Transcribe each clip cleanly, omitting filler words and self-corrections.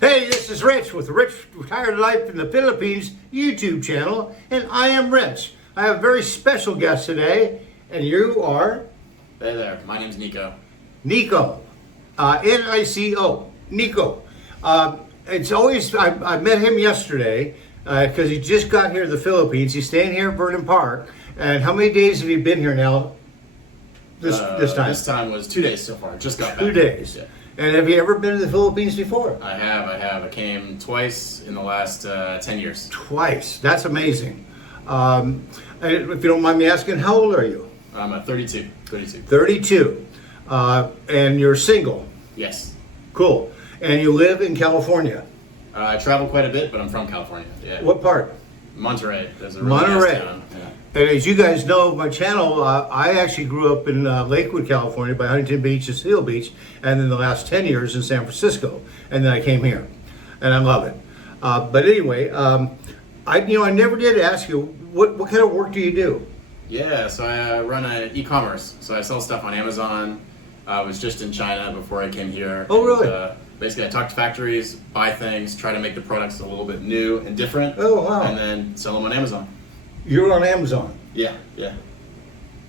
Hey, this is Rich with Rich Retired Life in the Philippines YouTube channel, and I am Rich. I have a very special guest today, and you are? Hey there, my name's Nico. Nico. N-I-C-O. Nico. It's always, I met him yesterday because he just got here to the Philippines. He's staying here at Verdon Parc. And how many days have you been here now? This time? This time was 2 days so far. Just got back. 2 days. Yeah. And have you ever been to the Philippines before? I have. I came twice in the last 10 years. Twice. That's amazing. If you don't mind me asking, how old are you? I'm 32. 32. And you're single? Yes. Cool. And you live in California? I travel quite a bit, but I'm from California. Yeah. What part? Monterey. There's a really Monterey. nice town. Yeah. And as you guys know, my channel, I actually grew up in Lakewood, California, by Huntington Beach and Seal Beach, and then the last 10 years in San Francisco. And then I came here, and I love it. But anyway, I never did ask you, what kind of work do you do? Yeah, so I run an e-commerce. So I sell stuff on Amazon. I was just in China before I came here. Oh, really? Basically, I talk to factories, buy things, try to make the products a little bit new and different. Oh, wow. And then sell them on Amazon. You're on Amazon? Yeah.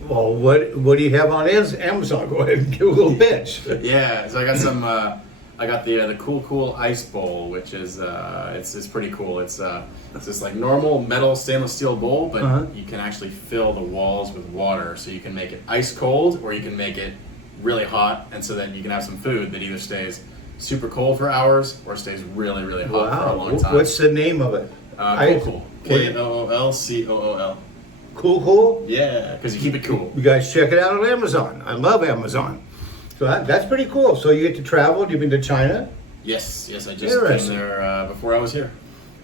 Well, what do you have on Amazon? Go ahead and give a little pitch. Yeah, so I got some. I got the cool ice bowl, which is it's pretty cool. It's this like normal metal stainless steel bowl, but you can actually fill the walls with water, so you can make it ice cold or you can make it really hot, and so then you can have some food that either stays super cold for hours or stays really hot for a long time. What's the name of it? Cool. Koolcool. Cool? Yeah, because you keep it cool. You guys check it out on Amazon. I love Amazon. So that's pretty cool. So you get to travel. You've been to China? Yes. I just came there before I was here.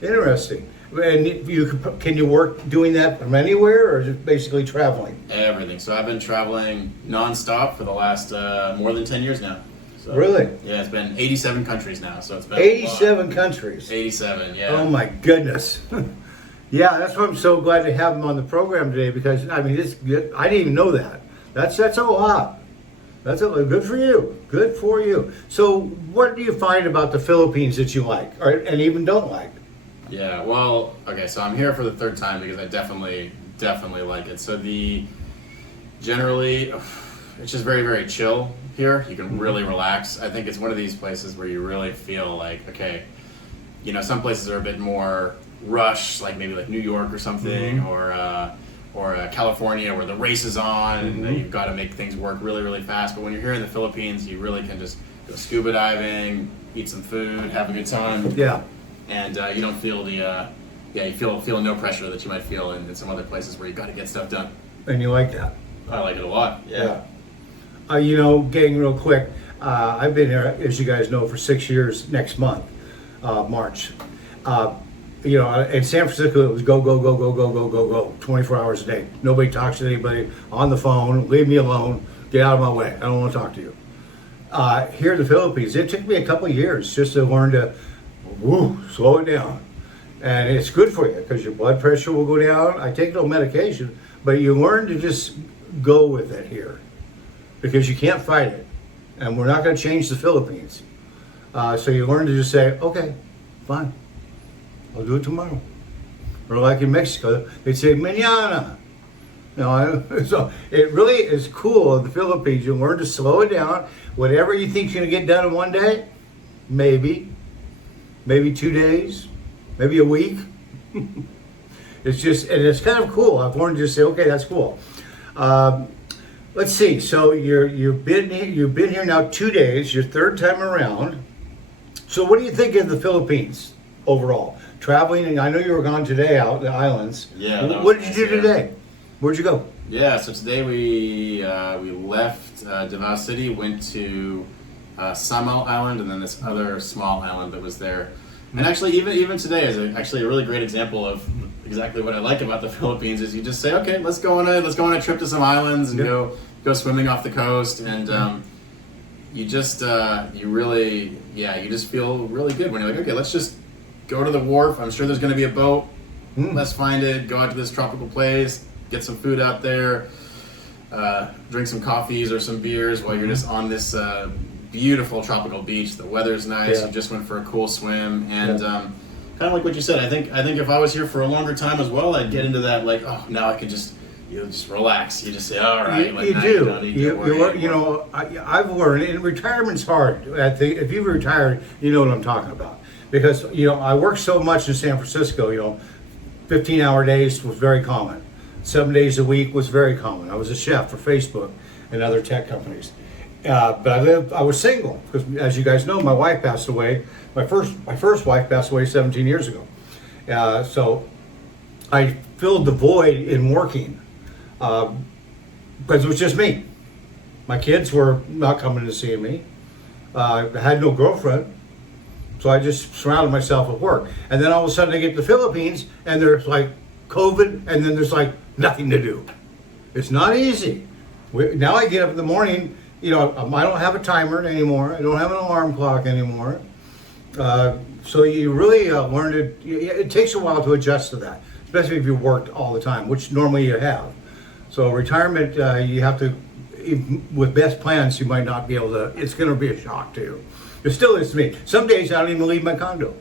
Interesting. And can you work doing that from anywhere, or just basically traveling? Everything. So I've been traveling nonstop for the last more than 10 years now. So, really? Yeah, it's been 87 countries now. So it's been 87 countries. 87. Yeah. Oh my goodness. Yeah, that's why I'm so glad to have him on the program today, because I mean, I didn't even know that. That's a lot. Good for you. Good for you. So, what do you find about the Philippines that you like, and even don't like? Yeah. Well, okay. So I'm here for the third time because I definitely like it. So generally, it's just very chill here. You can really relax. I think it's one of these places where you really feel like, okay, some places are a bit more rush, like maybe like New York or something, or California where the race is on and you've got to make things work really fast. But when you're here in the Philippines, you really can just go scuba diving, eat some food, have a good time. Yeah. And you don't feel you feel no pressure that you might feel in some other places where you've got to get stuff done. And you like that? I like it a lot. Yeah. Getting real quick, I've been here, as you guys know, for 6 years next month, March. In San Francisco, it was go, 24 hours a day. Nobody talks to anybody on the phone. Leave me alone. Get out of my way. I don't want to talk to you. Here in the Philippines, it took me a couple of years just to learn to slow it down. And it's good for you because your blood pressure will go down. I take no medication, but you learn to just go with it here because you can't fight it. And we're not going to change the Philippines. So you learn to just say, okay, fine. I'll do it tomorrow. Or like in Mexico, they say mañana. So it really is cool in the Philippines. You learn to slow it down. Whatever you think you're going to get done in one day, maybe 2 days, maybe a week. It's kind of cool. I've learned to just say, okay, that's cool. Let's see. So you've been here now 2 days. Your third time around. So what do you think of the Philippines overall? Traveling, and I know you were gone today out in the islands. Yeah. What did you do today? Where'd you go? Yeah. So today we left Davao City, went to Samal Island, and then this other small island that was there. And actually, even today is actually a really great example of exactly what I like about the Philippines. Is you just say, okay, let's go on a trip to some islands and go swimming off the coast, and you just feel really good when you're like, okay, let's just go to the wharf. I'm sure there's going to be a boat. Let's find it. Go out to this tropical place. Get some food out there. Drink some coffees or some beers while you're just on this beautiful tropical beach. The weather's nice. Yeah. You just went for a cool swim, and Yeah. kind of like what you said. I think if I was here for a longer time as well, I'd get into that like, oh, now I can just just relax. You just say, all right. You now do. don't need to worry anymore. I've learned, and retirement's hard. If you've retired, you know what I'm talking about. Because, I worked so much in San Francisco, 15-hour days was very common. 7 days a week was very common. I was a chef for Facebook and other tech companies. But I was single, because as you guys know, my wife passed away. My first wife passed away 17 years ago. So I filled the void in working. Because it was just me. My kids were not coming to see me. I had no girlfriend, so I just surrounded myself with work. And then all of a sudden I get to the Philippines, and there's like COVID, and then there's like nothing to do. It's not easy. Now I get up in the morning, I don't have a timer anymore. I don't have an alarm clock anymore. So you really learn it takes a while to adjust to that, especially if you worked all the time, which normally you have. So retirement, you have to, with best plans, you might not be able to, it's going to be a shock to you. It still is to me. Some days I don't even leave my condo.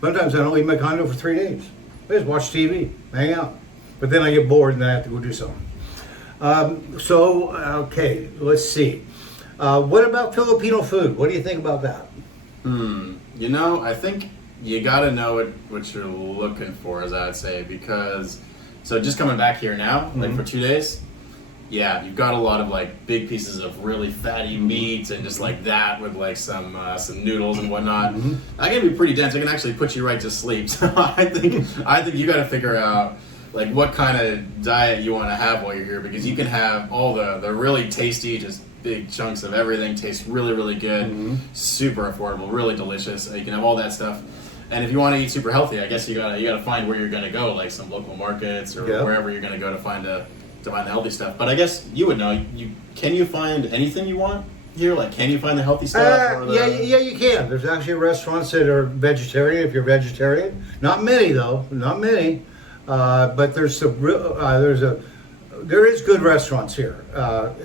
Sometimes I don't leave my condo for 3 days. I just watch TV, hang out. But then I get bored and then I have to go do something. Okay, let's see. What about Filipino food? What do you think about that? I think you got to know what you're looking for, as I'd say, because so just coming back here now, like for 2 days, yeah, you've got a lot of like big pieces of really fatty meat and just like that with like some noodles and whatnot. That can be pretty dense. It can actually put you right to sleep. So I think you got to figure out like what kind of diet you want to have while you're here, because you can have all the really tasty, just big chunks of everything, tastes really, really good, super affordable, really delicious. You can have all that stuff. And if you want to eat super healthy, I guess you gotta find where you're gonna go, like some local markets or wherever you're gonna go to find the healthy stuff. But I guess you would know. Can you find anything you want here? Like, can you find the healthy stuff? Yeah, you can. There's actually restaurants that are vegetarian if you're vegetarian. Not many though, not many. But there is good restaurants here.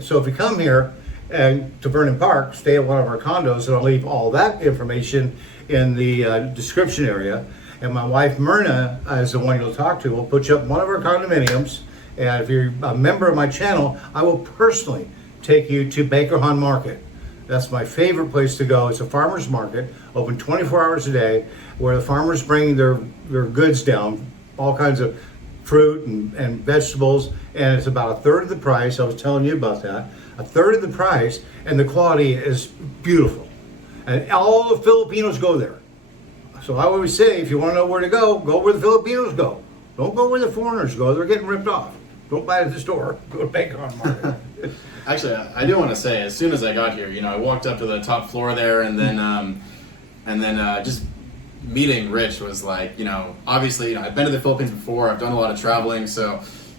So if you come here and to Verdon Parc, stay at one of our condos, and I'll leave all that information in the description area. And my wife MYRNA is the one you'll talk to. We'll put you up in one of our condominiums. And if you're a member of my channel, I will personally take you to Bakerhan Market. That's my favorite place to go. It's a farmer's market, open 24 hours a day, where the farmers bring their goods down, all kinds of fruit and vegetables, and it's about a third of the price. I was telling you about that. A third of the price, and the quality is beautiful. And all the Filipinos go there. So I always say, if you want to know where to go where the Filipinos go. Don't go where the foreigners go. They're getting ripped off. Don't buy it at the store. Go to Bakerhan Market. Actually, I do want to say, as soon as I got here, I walked up to the top floor there, and then just meeting Rich was like, obviously, I've been to the Philippines before. I've done a lot of traveling,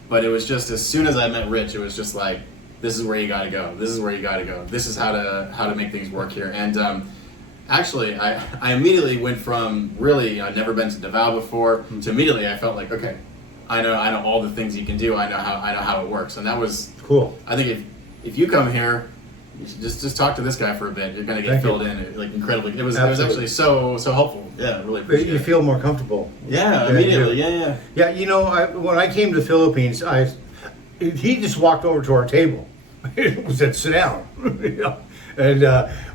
but it was just as soon as I met Rich, it was just like, this is where you got to go. This is where you got to go. This is how to make things work here. And actually, I immediately went from really, I'd never been to Davao before, to immediately I felt like, okay, I know all the things you can do. I know how it works, and that was cool. I think if you come here, you should just talk to this guy for a bit. You're gonna get filled in like incredibly. It was actually so helpful. Yeah, really appreciate it. You feel more comfortable. Yeah, immediately. Yeah. Yeah, when I came to the Philippines, he just walked over to our table. He said, "Sit down." And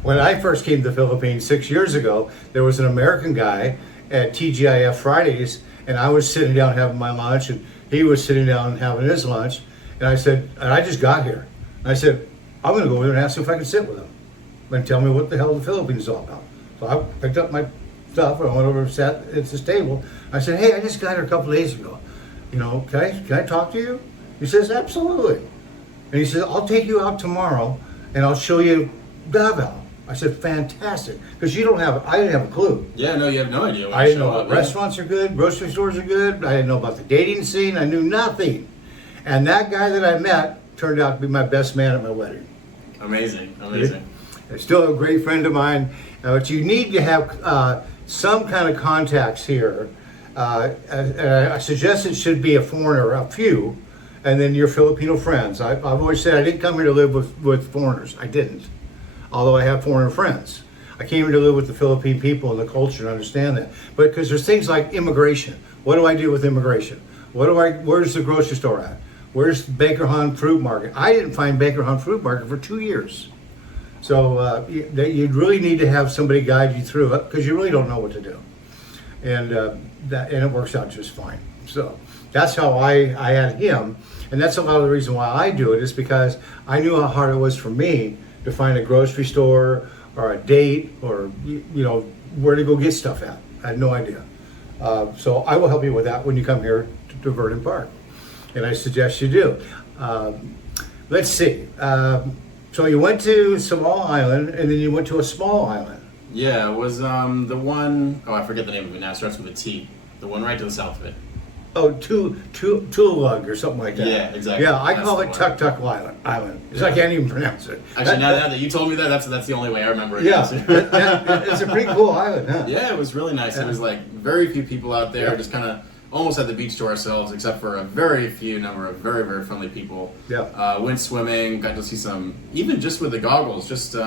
when I first came to the Philippines 6 years ago, there was an American guy at TGIF Fridays, and I was sitting down having my lunch, and he was sitting down having his lunch. And I said, and I just got here. And I said, I'm going to go over there and ask him if I can sit with him and tell me what the hell the Philippines is all about. So I picked up my stuff and I went over and sat at this table. I said, hey, I just got here a couple days ago. Can I talk to you? He says, absolutely. And he says, I'll take you out tomorrow and I'll show you Davao. I said, fantastic, because I didn't have a clue. Yeah, no, you have no idea. I didn't know what restaurants are good, grocery stores are good. I didn't know about the dating scene. I knew nothing. And that guy that I met turned out to be my best man at my wedding. Amazing. He's still a great friend of mine. But you need to have some kind of contacts here. I suggest it should be a foreigner, a few, and then your Filipino friends. I've always said I didn't come here to live with foreigners. I didn't. although I have foreign friends. I came here to live with the Philippine people and the culture and understand that. But because there's things like immigration. What do I do with immigration? Where's the grocery store at? Where's Baker Hunt Fruit Market? I didn't find Baker Hunt Fruit Market for 2 years. So you'd really need to have somebody guide you through it because you really don't know what to do. And it works out just fine. So that's how I had him. And that's a lot of the reason why I do it is because I knew how hard it was for me to find a grocery store or a date or, where to go get stuff at. I had no idea. So I will help you with that when you come here to Verdon Parc. And I suggest you do. Let's see. So you went to Small Island and then you went to a small island. Yeah, it was the one, I forget the name of it now, it starts with a T. The one right to the south of it. Oh, Tulug or something like that. Yeah, exactly. Yeah, I That's call the it one. Tuk Tuk Island. I can't even pronounce it. Actually, now that you told me that's the only way I remember it. Yeah, it's a pretty cool island, huh? Yeah, it was really nice. It was like very few people out there, just kind of almost had the beach to ourselves, except for a very few number of very, very friendly people. Yeah. Went swimming, got to see some, even just with the goggles, just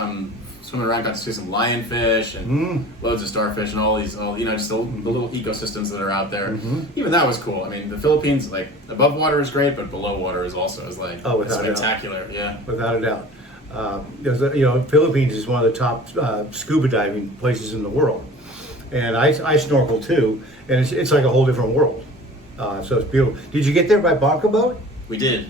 swimming around, got to see some lionfish and loads of starfish and all just the little ecosystems that are out there. Even that was cool. I mean, the Philippines, like above water is great, but below water is also spectacular. Yeah, without a doubt. Philippines is one of the top scuba diving places in the world, and I snorkel too, and it's like a whole different world. So it's beautiful. Did you get there by bonka boat? We did.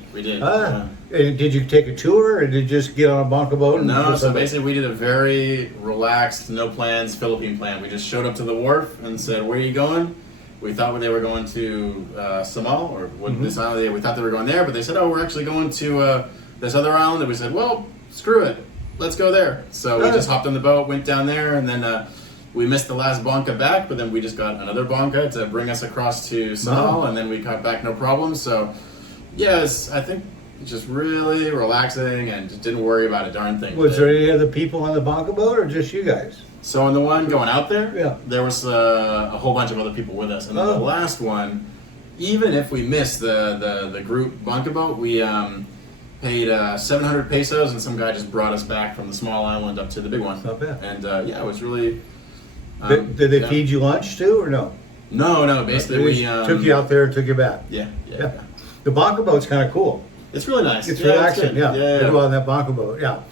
And did you take a tour, or did you just get on a bonka boat? No, so basically we did a very relaxed, no plans Philippine plan. We just showed up to the wharf and said, "Where are you going?" We thought they were going to Samal or this island. We thought they were going there, but they said, "Oh, we're actually going to this other island." And we said, "Well, screw it, let's go there." So we just hopped on the boat, went down there, and then we missed the last bonka back. But then we just got another bonka to bring us across to Samal, and then we got back no problem. So yeah, I think just really relaxing and just didn't worry about a darn thing. Was there any other people on the bonka boat, or just you guys? So on the one going out there, Yeah. there was a whole bunch of other people with us. And then the last one, even if we missed the group bonka boat, we paid 700 pesos, and some guy just brought us back from the small island up to the big one. Not bad. And it was really... Did they feed you lunch too, or no? No, basically we... took you out there and took you back. Yeah. The bonka boat's kind of cool. It's really nice. It's relaxing, yeah. To go on that bonka boat, yeah.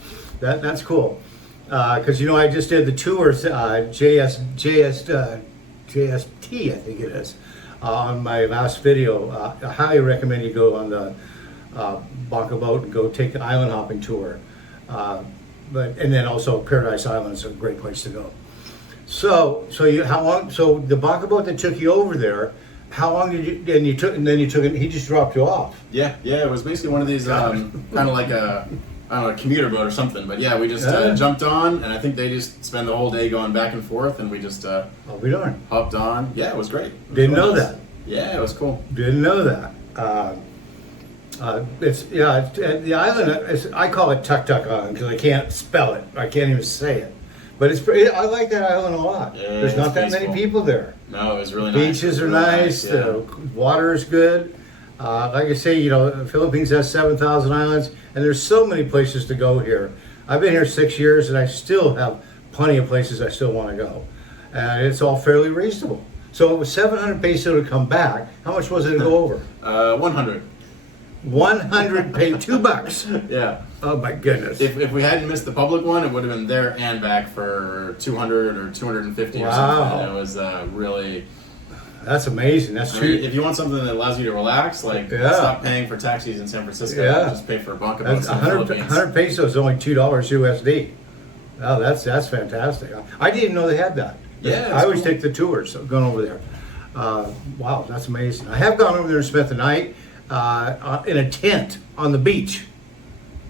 That's cool. Because I just did the tour, JST, I think it is, on my last video. I highly recommend you go on the bonka boat and go take the island hopping tour. And then also Paradise Island is a great place to go. So how long? So the bonka boat that took you over there. How long did you? And then you took it. He just dropped you off. Yeah. It was basically one of these kind of like a commuter boat or something. But yeah, we just jumped on, and I think they just spend the whole day going back and forth, and we just I'll be darned. hopped on. Yeah, it was great. Didn't know that. Yeah, it was cool. Didn't know that. The island. I call it Tuk Tuk Island because I can't spell it. I can't even say it. But I like that island a lot. Yeah, There's not that peaceful. many people there. No, it was really nice. Beaches are nice. Yeah. The water is good. Like I say, the Philippines has 7,000 islands, and there's so many places to go here. I've been here 6 years, and I still have plenty of places I still want to go, and it's all fairly reasonable. So it was 700 peso to come back. How much was it to go over? 100. 100 pay $2. Yeah. Oh my goodness. If we hadn't missed the public one, it would have been there and back for 200 or 250 or something. And it was really... That's amazing. That's I true. mean, if you want something that allows you to relax, stop paying for taxis in San Francisco. Yeah. Just pay for a bonka That's boats in the Philippines. 100 pesos is only $2 USD. Oh, that's fantastic. I didn't know they had that. Yeah, I always cool. take the tours, so going over there. Wow, that's amazing. I have gone over there and spent the night in a tent on the beach,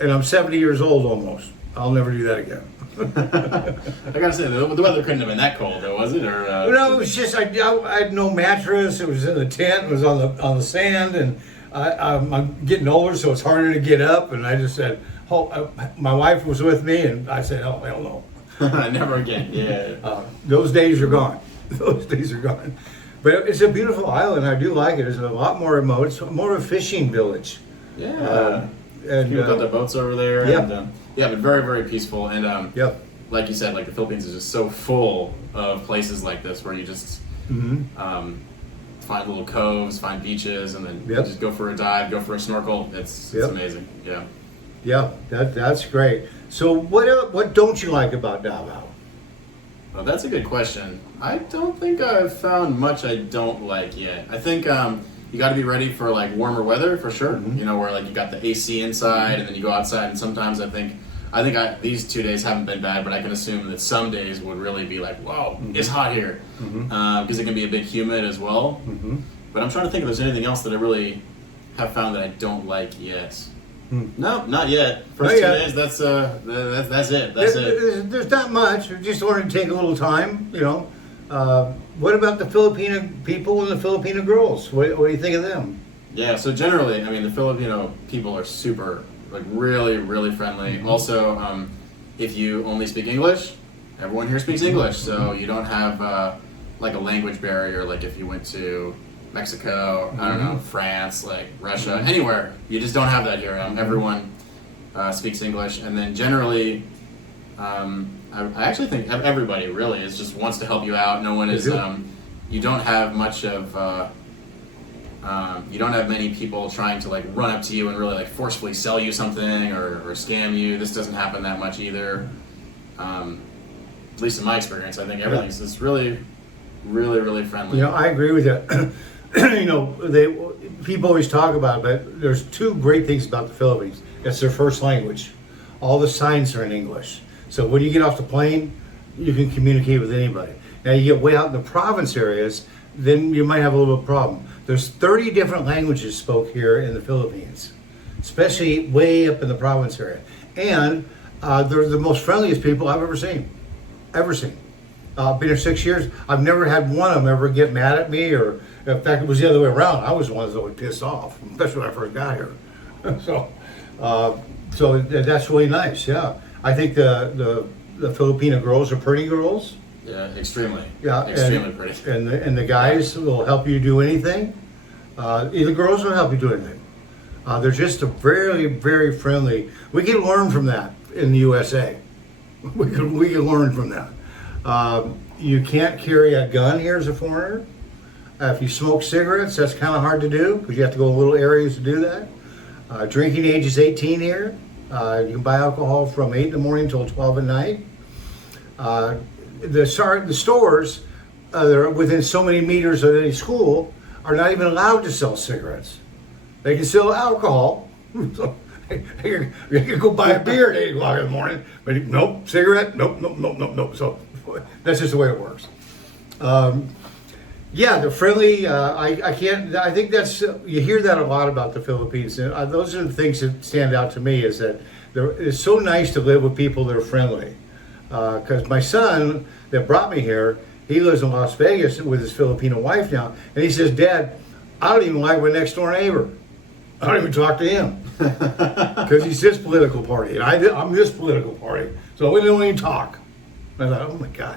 and I'm 70 years old almost. I'll never do that again. I gotta say, the weather couldn't have been that cold, though, was it? Or No, it was just I had no mattress. It was in the tent. It was on the sand, and I'm getting older, so it's harder to get up. And I just said, my wife was with me, and I said, oh hell no. Never again. Yeah. Those days are gone. Those days are gone. But it's a beautiful island. I do like it. It's a lot more remote. It's more of a fishing village. Yeah. and people got their boats over there. Yeah. And, yeah, but very, very peaceful. And Yep. like you said, like the Philippines is just so full of places like this where you just find little coves, find beaches, and then you Yep. just go for a dive, go for a snorkel. It's Yep. amazing. Yeah. Yeah, that's great. So what don't you like about Davao? Well, that's a good question. I don't think I've found much I don't like yet. I think you got to be ready for like warmer weather for sure. You know, where like you got the AC inside, and then you go outside, and sometimes I think these 2 days haven't been bad, but I can assume that some days would really be like, whoa, it's hot here, because it can be a bit humid as well. But I'm trying to think if there's anything else that I really have found that I don't like yet. No, not yet. First Not 2 yet. days, that's it. That's it. There's not much. We just wanted to take a little time, you know. What about the Filipino people and the Filipino girls? What do you think of them? Yeah, so generally, I mean, the Filipino people are super, like, really, really friendly. Also, if you only speak English, everyone here speaks English, so you don't have, like, a language barrier, like if you went to Mexico, I don't know, France, like, Russia, anywhere. You just don't have that here. Everyone speaks English, and then generally, I actually think everybody really is just wants to help you out. No one is, you don't have much of, you don't have many people trying to like run up to you and really like forcefully sell you something or scam you. This doesn't happen that much either. At least in my experience, I think everything's just really, really, really friendly. You know, I agree with you. You know, people always talk about it, but there's two great things about the Philippines. It's their first language. All the signs are in English. So when you get off the plane, you can communicate with anybody. Now you get way out in the province areas, then you might have a little problem. There's 30 different languages spoke here in the Philippines, especially way up in the province area. And they're the most friendliest people I've ever seen. Been here 6 years. I've never had one of them ever get mad at me, or in fact, it was the other way around. I was the one that was pissed off, especially when I first got here. So that's really nice. Yeah, I think the Filipino girls are pretty girls. Yeah, extremely. Yeah, extremely pretty. And the guys will help you do anything. The girls will help you do anything. They're just a very, very friendly. We can learn from that in the USA. We can learn from that. You can't carry a gun here as a foreigner. If you smoke cigarettes, that's kind of hard to do because you have to go in little areas to do that. Drinking age is 18 here. You can buy alcohol from 8 in the morning until 12 at night. The stores that are within so many meters of any school are not even allowed to sell cigarettes. They can sell alcohol. So, you can go buy a beer at 8 o'clock in the morning, but nope, cigarette, nope. So that's just the way it works. Yeah, they're friendly. I think that's, you hear that a lot about the Philippines. And those are the things that stand out to me, is that it's so nice to live with people that are friendly. Because my son that brought me here, he lives in Las Vegas with his Filipino wife now, and he says, Dad, I don't even like my next door neighbor. I don't even talk to him because he's this political party, and I'm this political party, so we don't even talk. And I thought, oh my God,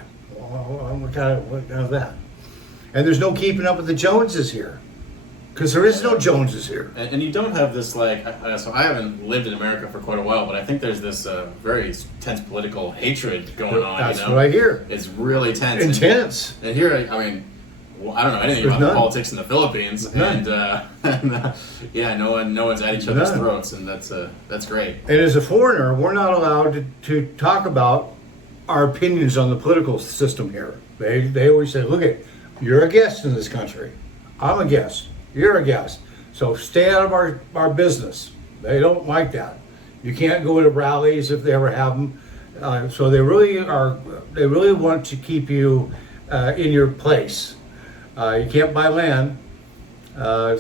what kind of that? And there's no keeping up with the Joneses here, because there is no Joneses here. And you don't have this like, so I haven't lived in America for quite a while, but I think there's this very tense political hatred going on. That's you know? what I hear. It's really tense. Intense. And here, I mean, well, I don't know anything There's about the none. politics in the Philippines, and yeah, no one's at each other's None. throats, and that's great. And as a foreigner, we're not allowed to talk about our opinions on the political system here. They always say, look, you're a guest in this country. I'm a guest. You're a guest. So stay out of our business. They don't like that. You can't go to rallies if they ever have them. So they really want to keep you in your place. You can't buy land. But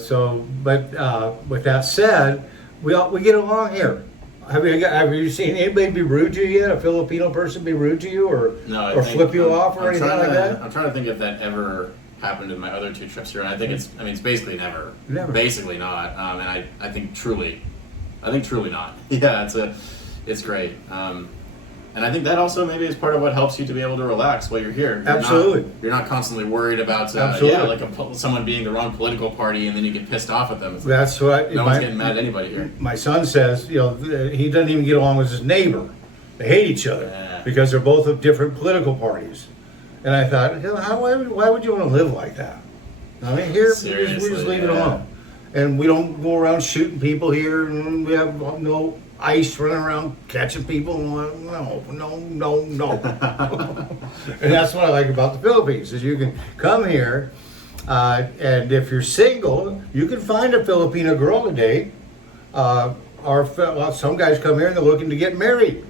with that said, we get along here. Have you seen anybody be rude to you yet? A Filipino person be rude to you, or flip you off, or anything like that? I'm trying to think if that ever happened in my other 2 trips here, and I think it's basically never. Basically not. And I think truly not. Yeah, it's great. And I think that also maybe is part of what helps you to be able to relax while you're here. Absolutely. You're not constantly worried about someone being the wrong political party, and then you get pissed off at them. It's like, That's what no one's getting mad at anybody here. My son says, he doesn't even get along with his neighbor. They hate each other because they're both of different political parties. And I thought, why would you want to live like that? I mean, here we just leave it alone, and we don't go around shooting people here, and we have no ICE running around catching people. No. And that's what I like about the Philippines is you can come here, and if you're single, you can find a Filipino girl to date. Some guys come here and they're looking to get married,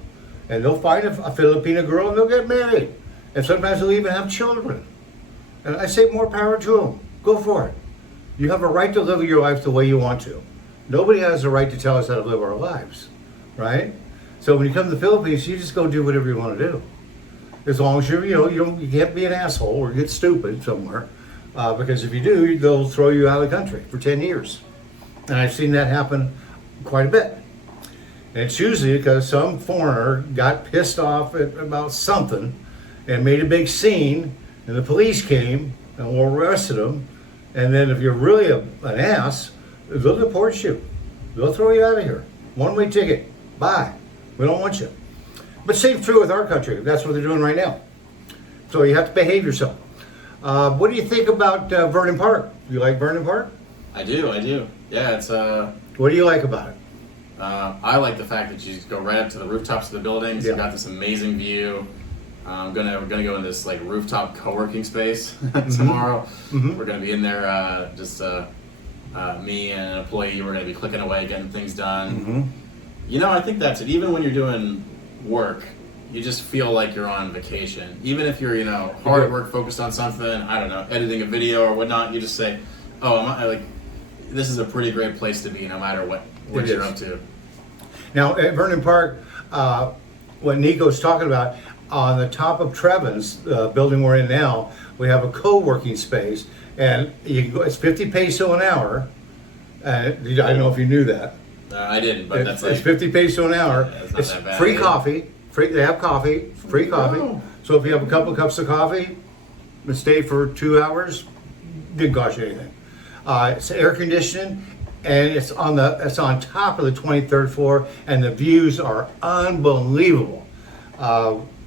and they'll find a Filipino girl and they'll get married, and sometimes they'll even have children. And I say more power to them. Go for it. You have a right to live your life the way you want to. Nobody has the right to tell us how to live our lives, right? So when you come to the Philippines, you just go do whatever you want to do, as long as you can't be an asshole or get stupid somewhere, because if you do, they'll throw you out of the country for 10 years, and I've seen that happen quite a bit. And it's usually because some foreigner got pissed off about something and made a big scene, and the police came and arrested them. And then if you're really an ass, they'll deport you. They'll throw you out of here. One-way ticket. Bye. We don't want you. But same true with our country. That's what they're doing right now. So you have to behave yourself. What do you think about Verdon Parc? You like Verdon Parc? I do. Yeah, it's What do you like about it? I like the fact that you just go right up to the rooftops of the buildings. Yeah. You got this amazing view. I'm gonna go in this like rooftop co-working space tomorrow. Mm-hmm. We're gonna be in there, me and an employee. We're gonna be clicking away, getting things done. Mm-hmm. I think that's it. Even when you're doing work, you just feel like you're on vacation. Even if you're hard at work, focused on something, I don't know, editing a video or whatnot, you just say, this is a pretty great place to be, no matter what you're up to. Now at Verdon Parc, what Nico's talking about, on the top of Trevin's building we're in now, we have a co-working space, and you can go. It's 50 peso an hour. I don't know if you knew that. I didn't, but it's 50 peso an hour. Yeah, it's not that bad. Free coffee. They have coffee. Free coffee. Oh. So if you have a couple of cups of coffee, and stay for 2 hours, didn't cost you anything. It's air conditioning, and it's on top of the 23rd floor, and the views are unbelievable.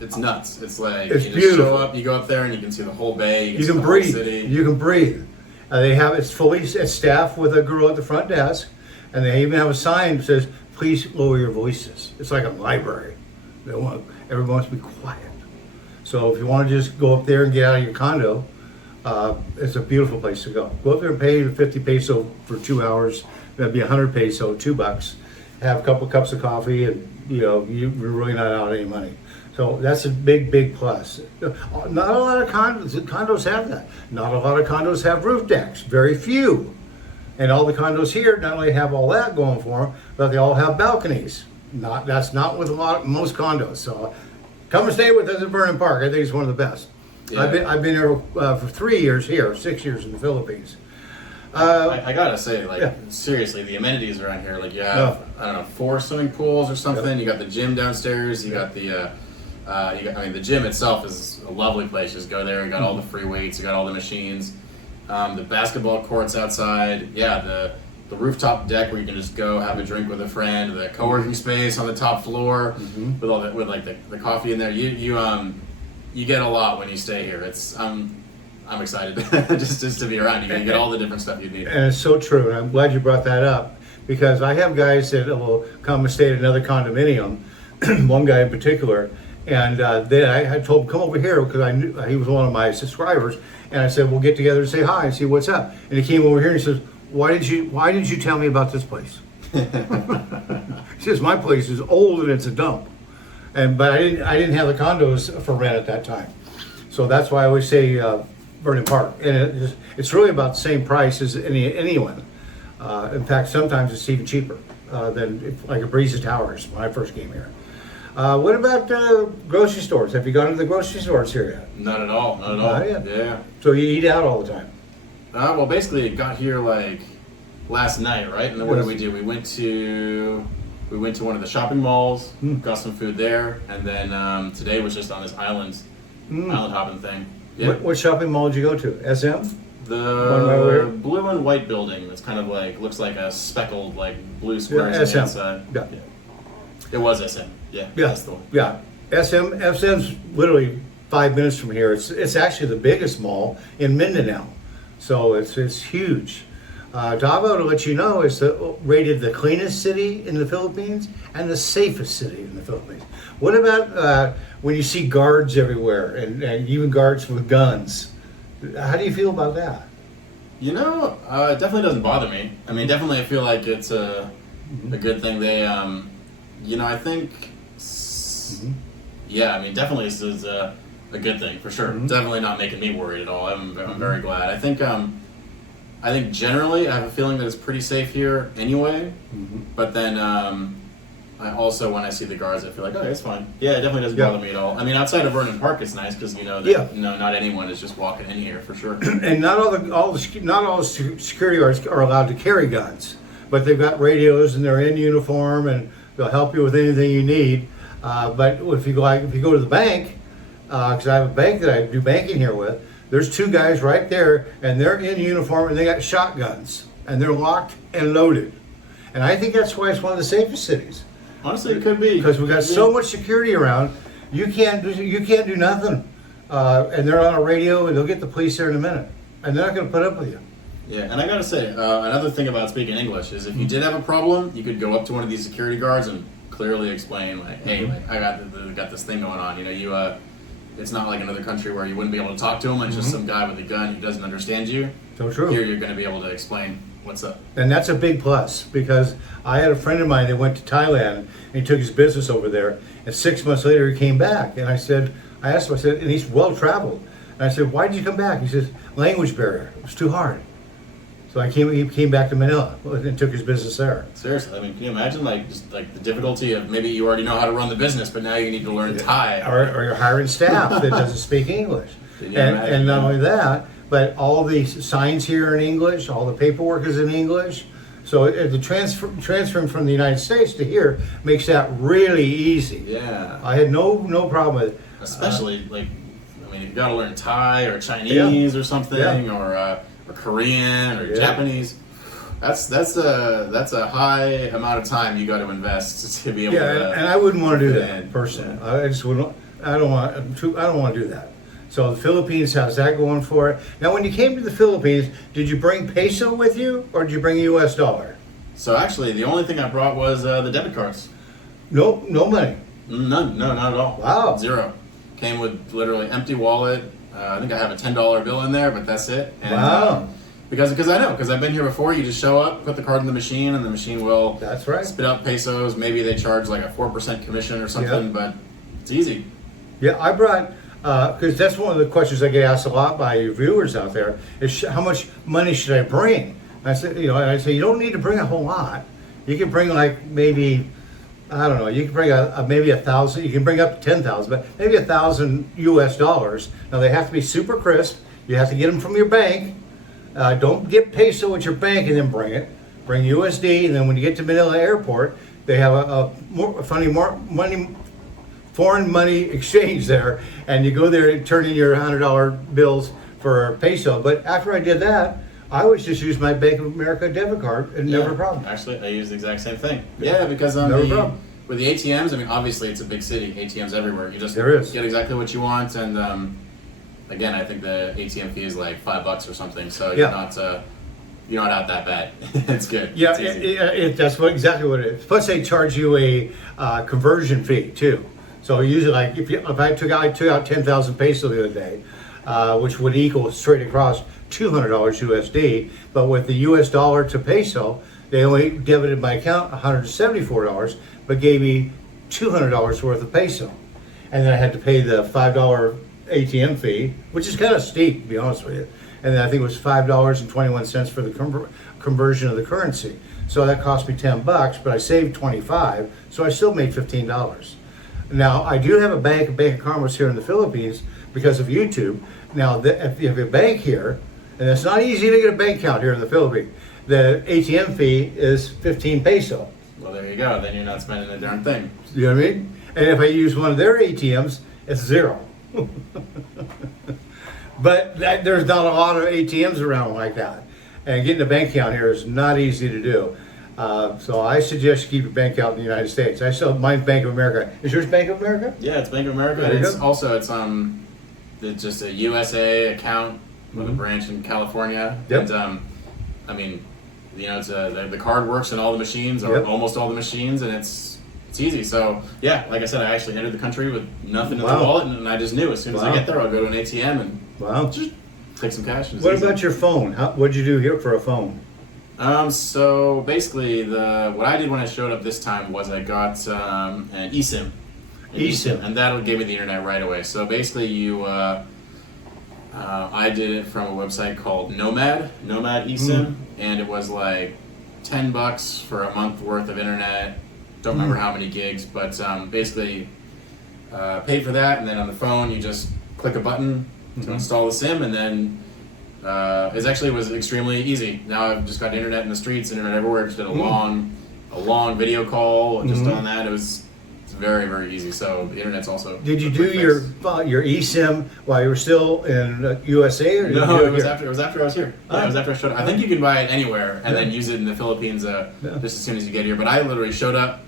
It's nuts. It's like it's you just beautiful. show up, you go up there, and you can see the whole bay. You see can the breathe. Whole city. You can breathe. It's staffed with a girl at the front desk, and they even have a sign that says, "Please lower your voices." It's like a library. Everyone wants to be quiet. So if you want to just go up there and get out of your condo, it's a beautiful place to go. Go up there and pay 50 peso for 2 hours. That'd be 100 peso, $2. Have a couple cups of coffee, and you're really not out any money. So that's a big plus. Not a lot of condos have that. Not a lot of condos have roof decks. Very few. And all the condos here not only have all that going for them, but they all have balconies. That's not with most condos. So come and stay with us at Verdon Parc. I think it's one of the best. Yeah. I've been here for 3 years here, 6 years in the Philippines. I gotta say, seriously, the amenities around here, like you have, I don't know, 4 swimming pools or something. Yep. You got the gym downstairs. You got the, the gym itself is a lovely place. Just go there. You got all the free weights. You got all the machines. The basketball courts outside. Yeah, the rooftop deck where you can just go have a drink with a friend. The co-working space on the top floor with all that, with like the coffee in there. You get a lot when you stay here. I'm excited just to be around. You get all the different stuff you need. And it's so true. And I'm glad you brought that up, because I have guys that will come and stay at another condominium, one guy in particular, and then I had told him, come over here, because I knew he was one of my subscribers, and I said, we'll get together and say hi and see what's up. And he came over here and he says, why did you tell me about this place? He says, my place is old and it's a dump. But I didn't have the condos for rent at that time. So that's why I always say Verdon Parc. And it's really about the same price as anyone. In fact, sometimes it's even cheaper than like a Breezy Towers when I first came here. What about grocery stores? Have you gone to the grocery stores here yet? Not at all. Not yet. Yeah. So you eat out all the time? Well, basically, it got here like last night, right? And then what did we do? We went to We went to one of the shopping malls, got some food there, and then today was just on this island hopping thing. Yeah. What shopping mall did you go to? SM? The blue and white building that's kind of like, looks like a speckled, like blue squares on SM. the inside. Yeah. It was SM. Yeah, that's the one. Yeah. SM's literally 5 minutes from here. It's actually the biggest mall in Mindanao. So it's huge. Davao, to let you know, is rated the cleanest city in the Philippines and the safest city in the Philippines. What about when you see guards everywhere and even guards with guns? How do you feel about that? You know, it definitely doesn't bother me. I mean, definitely I feel like it's a good thing. They, you know, I think, yeah, I mean, definitely this is a good thing for sure. Definitely not making me worried at all. I'm very glad. I think generally I have a feeling that it's pretty safe here anyway. But then I also, when I see the guards, I feel like, oh, it's fine. Yeah, it definitely doesn't bother me at all. I mean, outside of Verdon Parc, it's nice because you know that not anyone is just walking in here for sure. And not all the security guards are allowed to carry guns, but they've got radios and they're in uniform and they'll help you with anything you need. But if you go to the bank, because I have a bank that I do banking here with, there's two guys right there and they're in uniform and they got shotguns and they're locked and loaded. And I think that's why it's one of the safest cities. Honestly, it could be because we got so much security around. You can't do nothing, and they're on a radio, and they'll get the police there in a minute, and they're not going to put up with you. Yeah, and I gotta say, another thing about speaking English is if you did have a problem, you could go up to one of these security guards and clearly explain, like, hey, like, I got this thing going on. You know, it's not like another country where you wouldn't be able to talk to him. It's just some guy with a gun who doesn't understand you. So true. Here, you're going to be able to explain what's up. And that's a big plus because I had a friend of mine that went to Thailand and he took his business over there. And 6 months later, he came back. And I asked him, and he's well traveled. And I said, why did you come back? He says, language barrier. It was too hard. So he came back to Manila and took his business there. Seriously, I mean, can you imagine just the difficulty of maybe you already know how to run the business, but now you need to learn Thai. Or you're hiring staff that doesn't speak English. And not only that, but all the signs here are in English, all the paperwork is in English. So the transferring from the United States to here makes that really easy. Yeah. I had no problem with it. Especially, you've got to learn Thai or Chinese or something, or Korean or Japanese. That's a high amount of time you got to invest to be able to. And I wouldn't want to do that personally. I just wouldn't. I don't want to do that. So the Philippines has that going for it. Now, when you came to the Philippines, did you bring peso with you, or did you bring a U.S. dollar? So actually, the only thing I brought was the debit cards. No money. None. No, not at all. Wow. Zero. Came with literally empty wallet. I think I have a $10 bill in there, but that's it. And, wow. Because I've been here before. You just show up, put the card in the machine, and the machine will spit out pesos. Maybe they charge like a 4% commission or something, but it's easy. Yeah, I brought, because that's one of the questions I get asked a lot by your viewers out there, is how much money should I bring? And I said, you don't need to bring a whole lot. You can bring like maybe, I don't know, you can bring maybe 1,000, you can bring up to 10,000, but maybe 1,000 US dollars. Now they have to be super crisp. You have to get them from your bank. Don't get peso at your bank and then bring it. Bring USD, and then when you get to Manila Airport, they have a foreign money exchange there, and you go there and turn in your $100 bills for peso. But after I did that, I always just use my Bank of America debit card and never a problem. Actually, I use the exact same thing. Yeah, because with the ATMs, I mean, obviously it's a big city, ATMs everywhere. You just get exactly what you want, and again, I think the ATM fee is like $5 or something, so you're not out that bad. It's good. Yeah, it's that's exactly what it is. Plus, they charge you a conversion fee too. So usually, like if I took out 10,000 peso the other day, which would equal straight across $200 USD, but with the US dollar to peso, they only debited my account $174, but gave me $200 worth of peso, and then I had to pay the $5 ATM fee, which is kind of steep, to be honest with you. And then I think it was $5.21 for the conversion of the currency. So that cost me $10, but I saved $25, so I still made $15. Now, I do have a bank of commerce here in the Philippines because of YouTube. Now, if you have a bank here, and it's not easy to get a bank account here in the Philippines, the ATM fee is 15 peso. Well, there you go. Then you're not spending a darn thing. You know what I mean? And if I use one of their ATMs, it's zero. But there's not a lot of ATMs around like that. And getting a bank account here is not easy to do. So I suggest you keep your bank account in the United States. I still mine's Bank of America. Is yours Bank of America? Yeah, it's Bank of America. There you It's go. also it's just a USA account with a branch in California. Yep. And I mean, you know, it's the card works in all the machines or Yep. almost all the machines, and it's easy. So yeah, like I said, I actually entered the country with nothing in Wow. the wallet, and I just knew as soon as I Wow. get there, I'll go to an ATM and Wow. just take some cash. And it's What easy. about your phone? What'd you do here for a phone? So basically, what I did when I showed up this time was I got an eSIM. And that gave me the internet right away. So basically, I did it from a website called Nomad eSIM, and it was like $10 for a month worth of internet. Don't remember how many gigs, but basically paid for that, and then on the phone you just click a button to install the SIM, and then it was extremely easy. Now I've just got internet in the streets, internet everywhere. Just did a long video call just on that. It's very, very easy. So the internet's also. Did you do your eSIM while you were still in USA? Or did you do No, it was here? after I was here. Yeah, it was after I showed up. I think you can buy it anywhere and then use it in the Philippines just as soon as you get here. But I literally showed up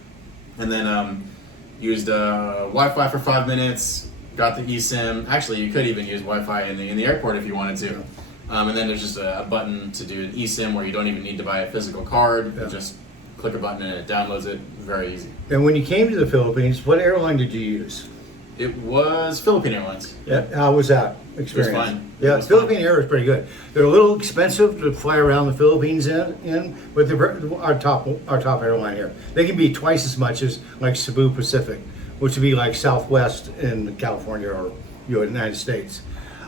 and then used Wi-Fi for 5 minutes. Got the eSIM. Actually, you could even use Wi-Fi in the airport if you wanted to. And then there's just a button to do an eSIM where you don't even need to buy a physical card. You just click a button and it downloads it. Very easy. And when you came to the Philippines, what airline did you use? It was Philippine Airlines. Yeah, how was that experience? fine. Yeah, It was Philippine fine. Air is pretty good. They're a little expensive to fly around the Philippines but they're our top airline here. They can be twice as much as like Cebu Pacific, which would be like Southwest in California or United States.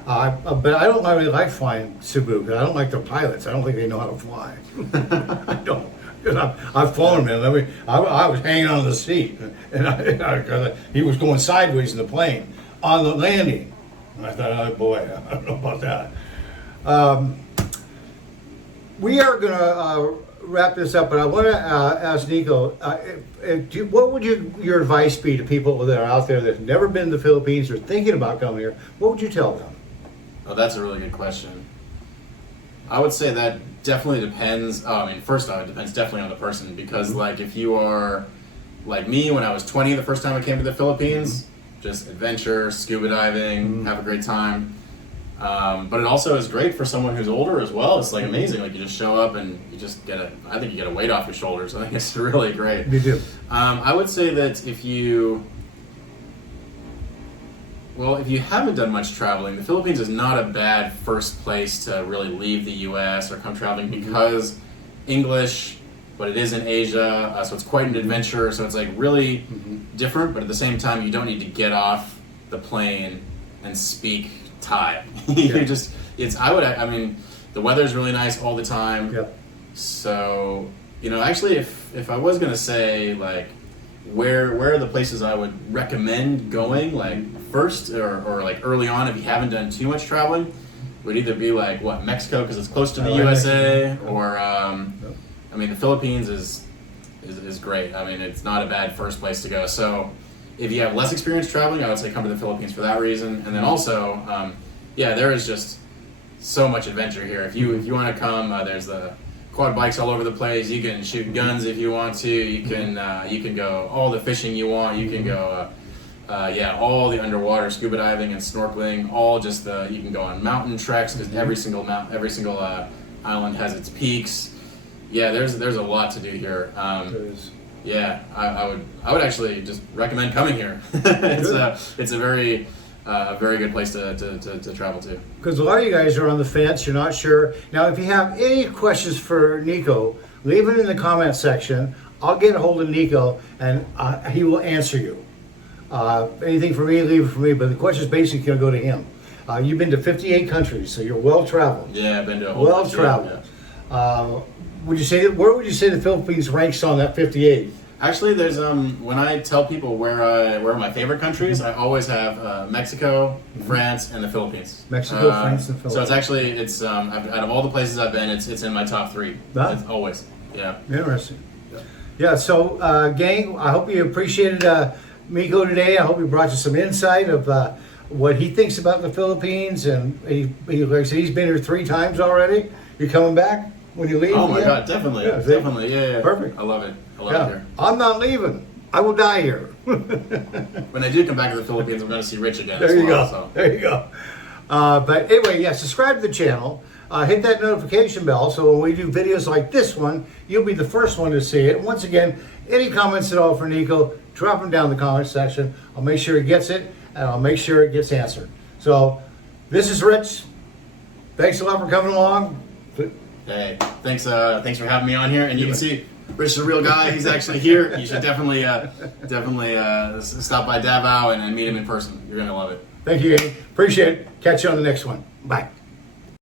But I don't really like flying Cebu because I don't like the pilots. I don't think they know how to fly. I don't. Because I've flown him. I was hanging on the seat, and he was going sideways in the plane on the landing. And I thought, oh boy, I don't know about that. We are going to wrap this up, but I want to ask Nico, what would your advice be to people that are out there that have never been to the Philippines or thinking about coming here? What would you tell them? Oh, that's a really good question. I would say that definitely depends. First off, it depends definitely on the person because, like, if you are like me when I was 20, the first time I came to the Philippines, just adventure, scuba diving, have a great time. But it also is great for someone who's older as well. It's like amazing. Like you just show up and you just I think you get a weight off your shoulders. I think it's really great. You do. I would say that if you haven't done much traveling, the Philippines is not a bad first place to really leave the U.S. or come traveling because English, but it is in Asia, so it's quite an adventure. So it's like really different, but at the same time, you don't need to get off the plane and speak Thai. The weather is really nice all the time. Yeah. So, actually, if I was gonna say like, where are the places I would recommend going, like first or like early on if you haven't done too much traveling, would either be like Mexico because it's close to the USA, Mexico. or the Philippines is great. It's not a bad first place to go. So if you have less experience traveling, I would say come to the Philippines for that reason. And then also, there is just so much adventure here. If you want to come, there's the quad bikes all over the place. You can shoot guns if you want to. You can go all the fishing you want. You can go all the underwater scuba diving and snorkeling. You can go on mountain treks because every single island has its peaks. Yeah, there's a lot to do here. There is. Yeah, I would actually just recommend coming here. It's a very good place to travel to. Because a lot of you guys are on the fence, you're not sure. Now, if you have any questions for Nico, leave it in the comment section. I'll get a hold of Nico and he will answer you. Anything for me, leave it for me, but the question is basically going to go to him. You've been to 58 countries, so you're well-traveled. Yeah, I've been to a whole bunch, Well-traveled. yeah. Where would you say the Philippines ranks on that 58? Actually, there's when I tell people where are my favorite countries, I always have Mexico, France, and the Philippines. Mexico, France, and So it's out of all the places I've been, it's in my top 3. Ah. It's always, yeah. Interesting. Yeah, so gang, I hope you appreciated Nico today. I hope he brought you some insight of what he thinks about the Philippines. And like I said, he's been here 3 times already. You coming back when you leave? Oh my again? God, definitely, Yeah, see? definitely, yeah. Perfect. I love it. I love it Yeah, here. I'm not leaving. I will die here. When I do come back to the Philippines, I'm going to see Rich again. There as you well, go. So. There you go. But anyway, yeah, subscribe to the channel. Hit that notification bell so when we do videos like this one, you'll be the first one to see it. And once again, any comments at all for Nico, drop them down in the comment section. I'll make sure he gets it, and I'll make sure it gets answered. So, this is Rich. Thanks a lot for coming along. Hey, thanks for having me on here. And you can see Rich is a real guy. He's actually here. You should definitely stop by Davao and meet him in person. You're going to love it. Thank you, Amy. Appreciate it. Catch you on the next one. Bye.